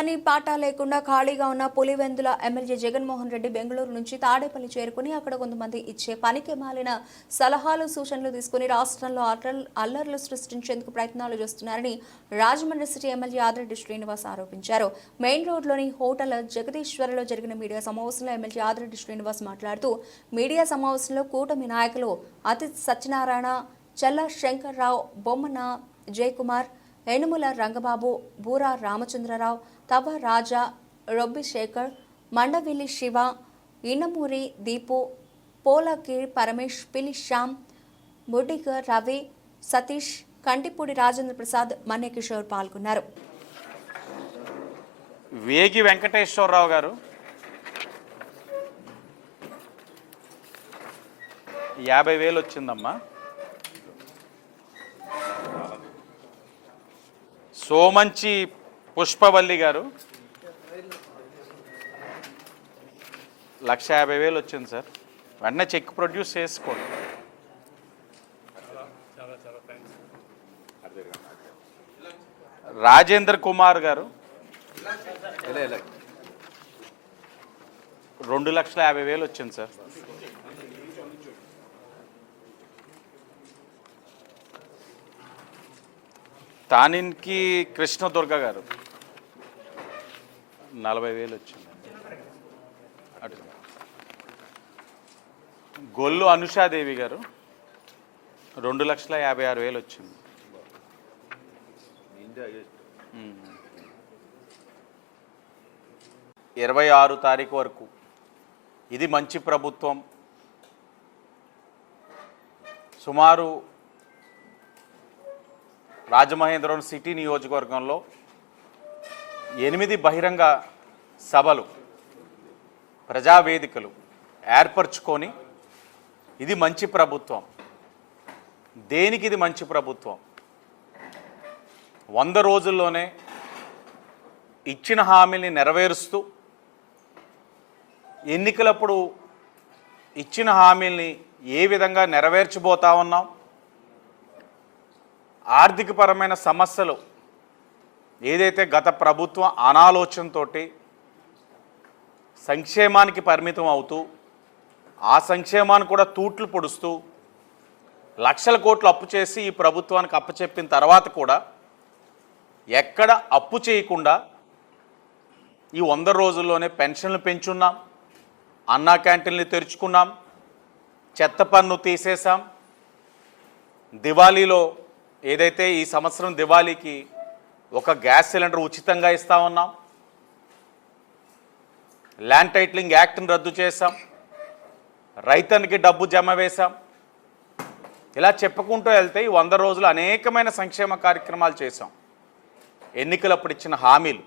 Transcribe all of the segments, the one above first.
పని పాట లేకుండా ఖాళీగా ఉన్న పులివెందుల ఎమ్మెల్యే జగన్మోహన్ రెడ్డి బెంగళూరు నుంచి తాడేపల్లి చేరుకుని అక్కడ కొంతమంది ఇచ్చే పనికి మాలిన సలహాలు సూచనలు తీసుకుని రాష్ట్రంలో అల్లర్లు అల్లర్లు సృష్టించేందుకు ప్రయత్నాలు చేస్తున్నారని రాజమండ్రి సిటీ ఎమ్మెల్యే ఆదిరెడ్డి శ్రీనివాస్ ఆరోపించారు. మెయిన్ రోడ్లోని హోటల్ జగదీశ్వరలో జరిగిన మీడియా సమావేశంలో ఎమ్మెల్యే ఆదిరెడ్డి శ్రీనివాస్ మాట్లాడుతూ మీడియా సమావేశంలో కూటమి నాయకులు అతి సత్యనారాయణ చల్ల శంకర్రావు బొమ్మన జయకుమార్ ఏనుముల రంగబాబు బూరా రామచంద్రరావు తవ రాజా రొబ్బి శేఖర్ శివ ఇనమూరి దీపు పోలకి పరమేష్ పిలి శ్యామ్ ముడిగ రవి సతీష్ కంటిపూడి రాజేంద్ర ప్రసాద్ మన్య కిషోర్ పాల్గొన్నారు. వేగి వెంకటేశ్వరరావు గారు యాభై వేలు వచ్చిందమ్మా. సోమంచి పుష్పవల్లి గారు. లక్ష యాభై వేలు వచ్చింది సార్. వెంటనే చెక్ ప్రొడ్యూస్ చేసుకోండి. రాజేంద్ర కుమార్ గారు. రెండు లక్షల యాభై వేలు వచ్చింది సార్. తానిన్కి కృష్ణ దుర్గ గారు. నలభై వేలు వచ్చింది అటు గొల్లు అనుషాదేవి గారు రెండు లక్షల యాభై ఆరు వేలు వచ్చింది. ఇరవై ఆరు తారీఖు వరకు ఇది మంచి ప్రభుత్వం. సుమారు రాజమహేంద్రవరం సిటీ నియోజకవర్గంలో ఎనిమిది బహిరంగ సభలు ప్రజావేదికలు ఏర్పరచుకొని ఇది మంచి ప్రభుత్వం. దేనికి ఇది మంచి ప్రభుత్వం? వంద రోజుల్లోనే ఇచ్చిన హామీల్ని నెరవేరుస్తూ ఎన్నికలప్పుడు ఇచ్చిన హామీల్ని ఏ విధంగా నెరవేర్చబోతా ఉన్నాం? ఆర్థికపరమైన సమస్యలు ఏదైతే గత ప్రభుత్వం అనాలోచనతో సంక్షేమానికి పరిమితం అవుతూ ఆ సంక్షేమాన్ని కూడా తూట్లు పొడుస్తూ లక్షల కోట్లు అప్పు చేసి ఈ ప్రభుత్వానికి అప్పచెప్పిన తర్వాత కూడా ఎక్కడ అప్పు చేయకుండా ఈ వంద రోజుల్లోనే పెన్షన్లు పెంచున్నాం అన్నా క్యాంటీన్లు తెరుచుకున్నాం చెత్త పన్ను తీసేశాం దివాళీలో ఏదైతే ఈ సంవత్సరం దివాళీకి ఒక గ్యాస్ సిలిండర్ ఉచితంగా ఇస్తా ఉన్నాం ల్యాండ్ టైటిలింగ్ యాక్ట్ని రద్దు చేశాం రైతన్కి డబ్బు జమ వేశాం. ఇలా చెప్పుకుంటూ వెళ్తే ఈ వంద రోజులు అనేకమైన సంక్షేమ కార్యక్రమాలు చేశాం. ఎన్నికలప్పుడు ఇచ్చిన హామీలు.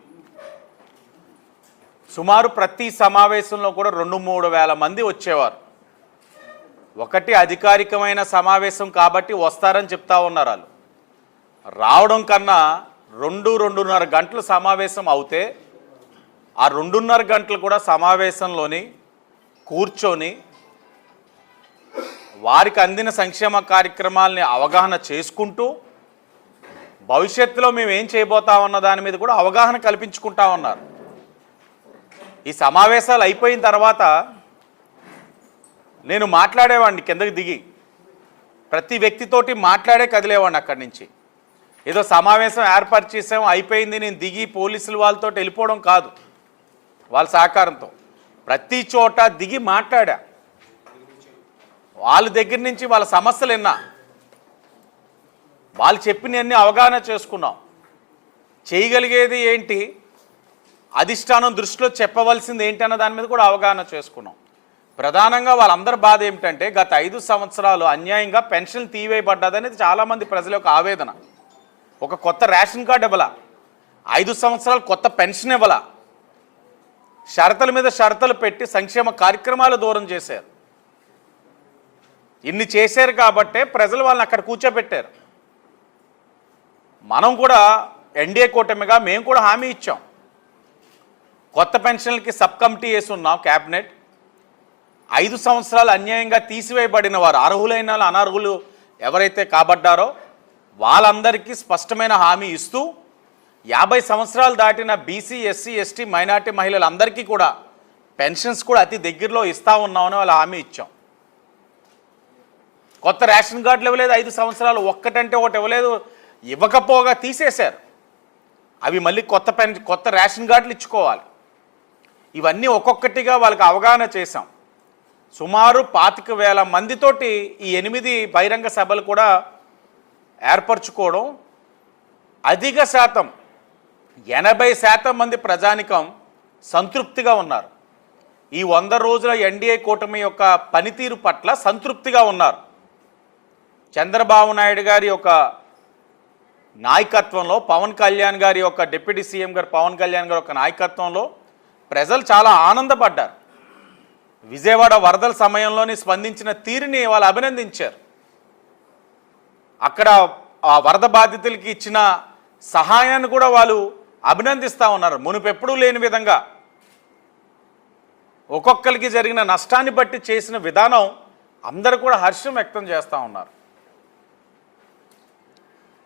సుమారు ప్రతి సమావేశంలో కూడా రెండు మూడు వేల మంది వచ్చేవారు. ఒకటి అధికారికమైన సమావేశం కాబట్టి వస్తారని చెప్తా ఉన్నారు వాళ్ళు. రావడం కన్నా రెండు రెండున్నర గంటలు సమావేశం అవుతే ఆ రెండున్నర గంటలు కూడా సమావేశంలోని కూర్చొని వారికి అందిన సంక్షేమ కార్యక్రమాలని అవగాహన చేసుకుంటూ భవిష్యత్తులో మేము ఏం చేయబోతామన్న దాని మీద కూడా అవగాహన కల్పించుకుంటా ఉన్నారు. ఈ సమావేశాలు అయిపోయిన తర్వాత నేను మాట్లాడేవాడిని కిందకి దిగి. ప్రతి వ్యక్తితోటి మాట్లాడే కదిలేవాడిని అక్కడి నుంచి. ఏదో సమావేశం ఏర్పాటు చేసాం అయిపోయింది నేను దిగి పోలీసులు వాళ్ళతో వెళ్ళిపోవడం కాదు. వాళ్ళ సహకారంతో. ప్రతి చోట దిగి మాట్లాడా. వాళ్ళ దగ్గర నుంచి వాళ్ళ సమస్యలు విన్నా. వాళ్ళు చెప్పినవన్నీ అవగాహన చేసుకున్నాం. చేయగలిగేది ఏంటి? అధిష్టానం దృష్టిలో చెప్పవలసింది ఏంటి అన్న దాని మీద కూడా అవగాహన చేసుకున్నాం. ప్రధానంగా వాళ్ళందరి బాధ ఏమిటంటే గత ఐదు సంవత్సరాలు అన్యాయంగా పెన్షన్ తీవేయబడ్డదనేది చాలామంది ప్రజల యొక్క ఆవేదన. ఒక కొత్త రేషన్ కార్డు ఇవ్వాల? ఐదు సంవత్సరాలు కొత్త పెన్షన్ ఇవ్వాల? షరతుల మీద షరతులు పెట్టి సంక్షేమ కార్యక్రమాలు దూరం చేశారు. ఇన్ని చేశారు కాబట్టే ప్రజలు వాళ్ళని అక్కడ కూర్చోబెట్టారు. మనం కూడా ఎన్డీఏ కూటమిగా మేము కూడా హామీ ఇచ్చాం. కొత్త పెన్షన్లకి సబ్ కమిటీ వేసి ఉన్నాం క్యాబినెట్. ఐదు సంవత్సరాలు అన్యాయంగా తీసివేయబడిన వారు అర్హులైన అనర్హులు ఎవరైతే కాబడ్డారో వాళ్ళందరికీ స్పష్టమైన హామీ ఇస్తూ యాభై సంవత్సరాలు దాటిన బీసీ ఎస్సీ ఎస్టీ మైనార్టీ మహిళలందరికీ కూడా పెన్షన్స్ కూడా అతి దగ్గరలో ఇస్తా ఉన్నామని వాళ్ళు హామీ ఇచ్చాం. కొత్త రేషన్ కార్డులు ఇవ్వలేదు ఐదు సంవత్సరాలు ఒక్కటంటే ఒకటి ఇవ్వలేదు ఇవ్వకపోగా తీసేశారు. అవి మళ్ళీ కొత్త పెన్ కొత్త రేషన్ కార్డులు ఇచ్చుకోవాలి. ఇవన్నీ ఒక్కొక్కటిగా వాళ్ళకి అవగాహన చేశాం. సుమారు పాతిక వేల మందితోటి ఈ ఎనిమిది బహిరంగ సభలు కూడా ఏర్పరచుకోవడం అధిక శాతం ఎనభై శాతం మంది ప్రజానికం సంతృప్తిగా ఉన్నారు. ఈ వంద రోజుల ఎన్డీఏ కూటమి యొక్క పనితీరు పట్ల సంతృప్తిగా ఉన్నారు. చంద్రబాబు నాయుడు గారి యొక్క నాయకత్వంలో పవన్ కళ్యాణ్ గారి యొక్క డిప్యూటీ సీఎం గారు పవన్ కళ్యాణ్ గారి యొక్క నాయకత్వంలో ప్రజలు చాలా ఆనందపడ్డారు. విజయవాడ వరదల సమయంలోని స్పందించిన తీరుని వాళ్ళు అభినందించారు. అక్కడ ఆ వరద బాధితులకి ఇచ్చిన సహాయాన్ని కూడా వాళ్ళు అభినందిస్తూ ఉన్నారు. మునుపెప్పుడూ లేని విధంగా. ఒక్కొక్కరికి జరిగిన నష్టాన్ని బట్టి చేసిన విధానం అందరూ కూడా హర్షం వ్యక్తం చేస్తూ ఉన్నారు.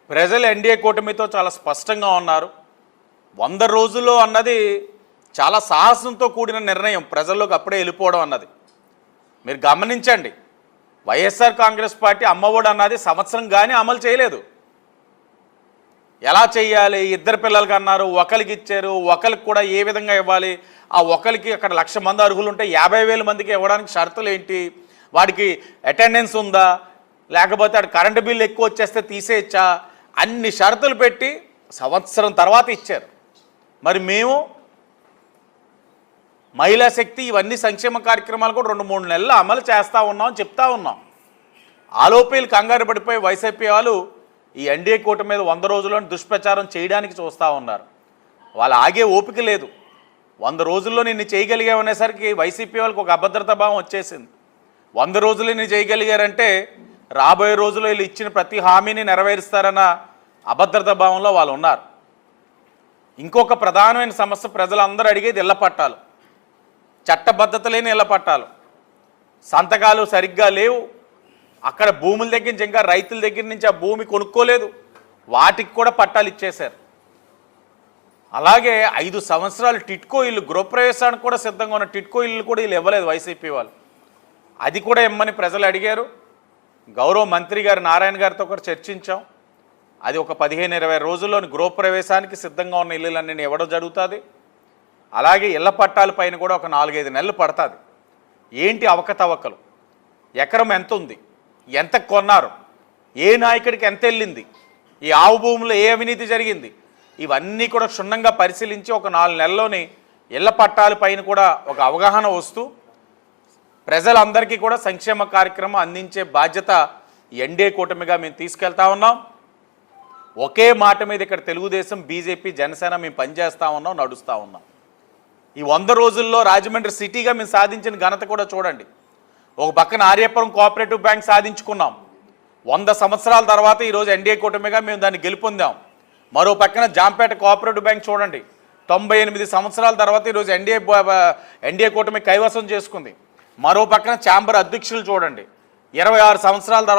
ప్రజలు ఎన్డీఏ కూటమితో చాలా స్పష్టంగా ఉన్నారు. వంద రోజుల్లో అన్నది చాలా సాహసంతో కూడిన నిర్ణయం ప్రజల్లోకి అప్పుడే వెళ్ళిపోవడం అన్నది. మీరు గమనించండి. వైఎస్ఆర్ కాంగ్రెస్ పార్టీ అమ్మఒడి అన్నది సంవత్సరం కానీ అమలు చేయలేదు. ఎలా చేయాలి ఇద్దరు పిల్లలకి అన్నారు ఒకరికి ఇచ్చారు ఒకరికి కూడా ఏ విధంగా ఇవ్వాలి? ఆ ఒకరికి అక్కడ లక్ష మంది అర్హులు ఉంటే యాభై వేల మందికి ఇవ్వడానికి షరతులు ఏంటి? వాడికి అటెండెన్స్ ఉందా? లేకపోతే ఆడు కరెంటు బిల్లు ఎక్కువ వచ్చేస్తే తీసేయచ్చా? అన్ని షరతులు పెట్టి సంవత్సరం తర్వాత ఇచ్చారు. మరి మేము మహిళా శక్తి ఇవన్నీ సంక్షేమ కార్యక్రమాలు కూడా రెండు మూడు నెలలు అమలు చేస్తూ ఉన్నాం చెప్తా ఉన్నాం. ఆలోపీలు కంగారు పడిపోయి వైసీపీ వాళ్ళు ఈ ఎన్డీఏ కూట మీద వంద రోజుల్లోని దుష్ప్రచారం చేయడానికి చూస్తూ ఉన్నారు. వాళ్ళు ఆగే ఓపిక లేదు. వంద రోజుల్లో నిన్ను చేయగలిగామనేసరికి వైసీపీ వాళ్ళకి ఒక అభద్రతా భావం వచ్చేసింది. వంద రోజులు నిన్ను చేయగలిగారంటే రాబోయే రోజుల్లో వీళ్ళు ఇచ్చిన ప్రతి హామీని నెరవేరుస్తారన్న అభద్రతా భావంలో వాళ్ళు ఉన్నారు. ఇంకొక ప్రధానమైన సమస్య ప్రజలందరూ అడిగేది ఇళ్ళ పట్టాలు. చట్టబద్ధత లేని ఇళ్ళ పట్టాలు సంతకాలు సరిగ్గా లేవు. అక్కడ భూముల దగ్గర నుంచి ఇంకా రైతుల దగ్గర నుంచి ఆ భూమి కొనుక్కోలేదు. వాటికి కూడా పట్టాలు ఇచ్చేశారు. అలాగే ఐదు సంవత్సరాలు టిట్కో ఇల్లు గృహప్రవేశానికి కూడా సిద్ధంగా ఉన్న టిట్కో ఇల్లు కూడా వీళ్ళు ఇవ్వలేదు వైసీపీ వాళ్ళు. అది కూడా ఇమ్మని ప్రజలు అడిగారు. గౌరవ మంత్రి గారు నారాయణ గారితో కూడా చర్చించాం. అది ఒక పదిహేను ఇరవై రోజుల్లోని గృహప్రవేశానికి సిద్ధంగా ఉన్న ఇల్లులన్నీ ఇవ్వడం జరుగుతుంది. అలాగే ఇళ్ళ పట్టాల పైన కూడా ఒక నాలుగైదు నెలలు పడుతుంది. ఏంటి అవకతవకలు? ఎకరం ఎంత ఉంది? ఎంత కొన్నారు? ఏ నాయకుడికి ఎంత వెళ్ళింది? ఈ ఆవు భూములో ఏ అవినీతి జరిగింది? ఇవన్నీ కూడా క్షుణ్ణంగా పరిశీలించి ఒక నాలుగు నెలల్లోనే ఇళ్ళ పట్టాల పైన కూడా ఒక అవగాహన వస్తూ ప్రజలందరికీ కూడా సంక్షేమ కార్యక్రమం అందించే బాధ్యత ఎన్డీఏ కూటమిగా మేము తీసుకెళ్తా ఉన్నాం. ఒకే మాట మీద ఇక్కడ తెలుగుదేశం బీజేపీ జనసేన మేము పనిచేస్తూ ఉన్నాం నడుస్తూ ఉన్నాం. ఈ వంద రోజుల్లో రాజమండ్రి సిటీగా మేము సాధించిన ఘనత కూడా చూడండి. ఒక పక్కన ఆర్యపురం కోఆపరేటివ్ బ్యాంక్ సాధించుకున్నాం. వంద సంవత్సరాల తర్వాత ఈరోజు ఎన్డీఏ కూటమిగా మేము దాన్ని గెలుపొందాం. మరో పక్కన జాంపేట కోఆపరేటివ్ బ్యాంక్ చూడండి. తొంభై ఎనిమిది సంవత్సరాల తర్వాత ఈరోజు ఎన్డీఏ ఎన్డీఏ కూటమి కైవసం చేసుకుంది. మరో పక్కన ఛాంబర్ అధ్యక్షులు చూడండి. ఇరవై ఆరు సంవత్సరాల తర్వాత